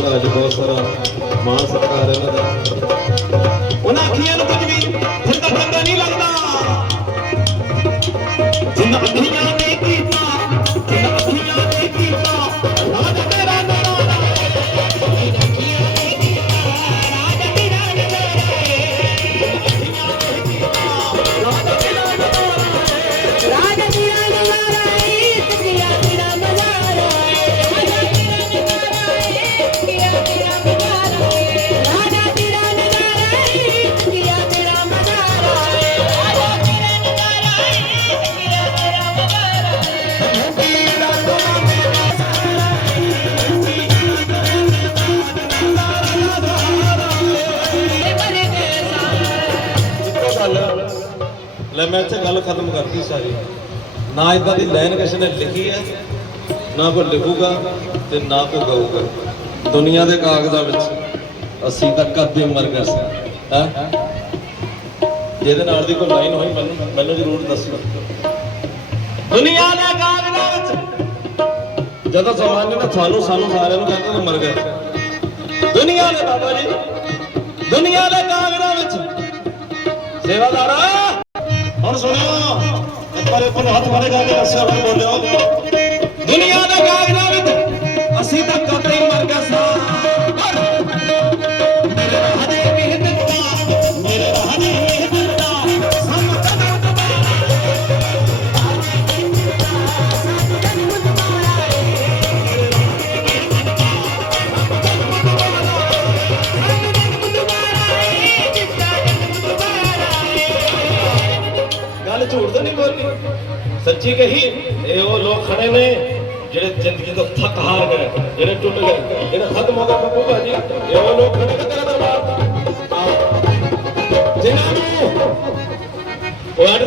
ਭਰਾ ਜੀ ਬਹੁਤ ਸਾਰਾ ਮਾਣ ਸਤਿਕਾਰ ਇਹਨਾਂ ਦਾ। ਉਹਨਾਂ ਅੱਖੀਆਂ ਮੈਂ ਇੱਥੇ ਗੱਲ ਖਤਮ ਕਰਤੀ ਸਾਰੀ। ਨਾ ਇਦਾਂ ਦੀ ਲਾਈਨ ਕਿਸੇ ਨੇ ਲਿਖੀ ਹੈ, ਨਾ ਕੋਈ ਲਿਖੂਗਾ ਤੇ ਨਾ ਕੋਈ ਗਾਊਗਾ। ਦੁਨੀਆ ਦੇ ਕਾਗਜ਼ਾਂ ਵਿੱਚ ਅਸੀਂ ਤਾਂ ਕਦੇ ਮਰ ਗਏ ਸੀ, ਹੈ? ਜਿਹਦੇ ਨਾਲ ਦੀ ਕੋਈ ਲਾਈਨ ਹੋਈ, ਮੈਨੂੰ ਮੈਨੂੰ ਜ਼ਰੂਰ ਦੱਸਿਓ ਦੁਨੀਆ ਦੇ ਕਾਗਜ਼ਾਂ ਵਿੱਚ ਜਦੋਂ ਜ਼ਮਾਨੇ ਨੇ ਤੁਹਾਨੂੰ ਸਾਨੂੰ ਸਾਰਿਆਂ ਨੂੰ ਕਹਿੰਦੇ ਨੇ ਮਰ ਗਏ। ਦੁਨੀਆ ਦੇ ਬਾਬਾ ਜੀ, ਦੁਨੀਆ ਦੇ ਕਾਗਜ਼ਾਂ ਵਿੱਚ ਸੇਵਾਦਾਰਾ ਹੁਣ ਸੁਣਿਓ ਇੱਕ ਵਾਰ ਕੋਲ ਹੱਥ ਮਾਰੇ ਗਾ ਕੇ ਬੋਲਿਓ। ਦੁਨੀਆ ਦਾ ਕਾਗਜ਼ਾਂ ਗੱਲ ਝੂਠ ਤਾਂ ਨਹੀਂ ਬੋਲੀ ਸੱਚੀ ਕਹੀ, ਇਹ ਉਹ ਲੋਕ ਖੜੇ ਨੇ ਜਿਹੜੇ ਜ਼ਿੰਦਗੀ ਤੋਂ ਥੱਕ ਹਾਰ ਗਏ, ਜਿਹੜੇ ਟੁੱਟ ਗਏ, ਜਿਹੜੇ ਖਤਮ ਹੋ ਗਏ। ਬੱਬੂ ਭਾਜੀ, ਇਹ ਉਹ ਲੋਕ ਖੜੇ ਨੇ ਤੇਰੇ ਦਰਬਾਰ ਜਿਨ੍ਹਾਂ ਨੂੰ ਉਹ ਅੜ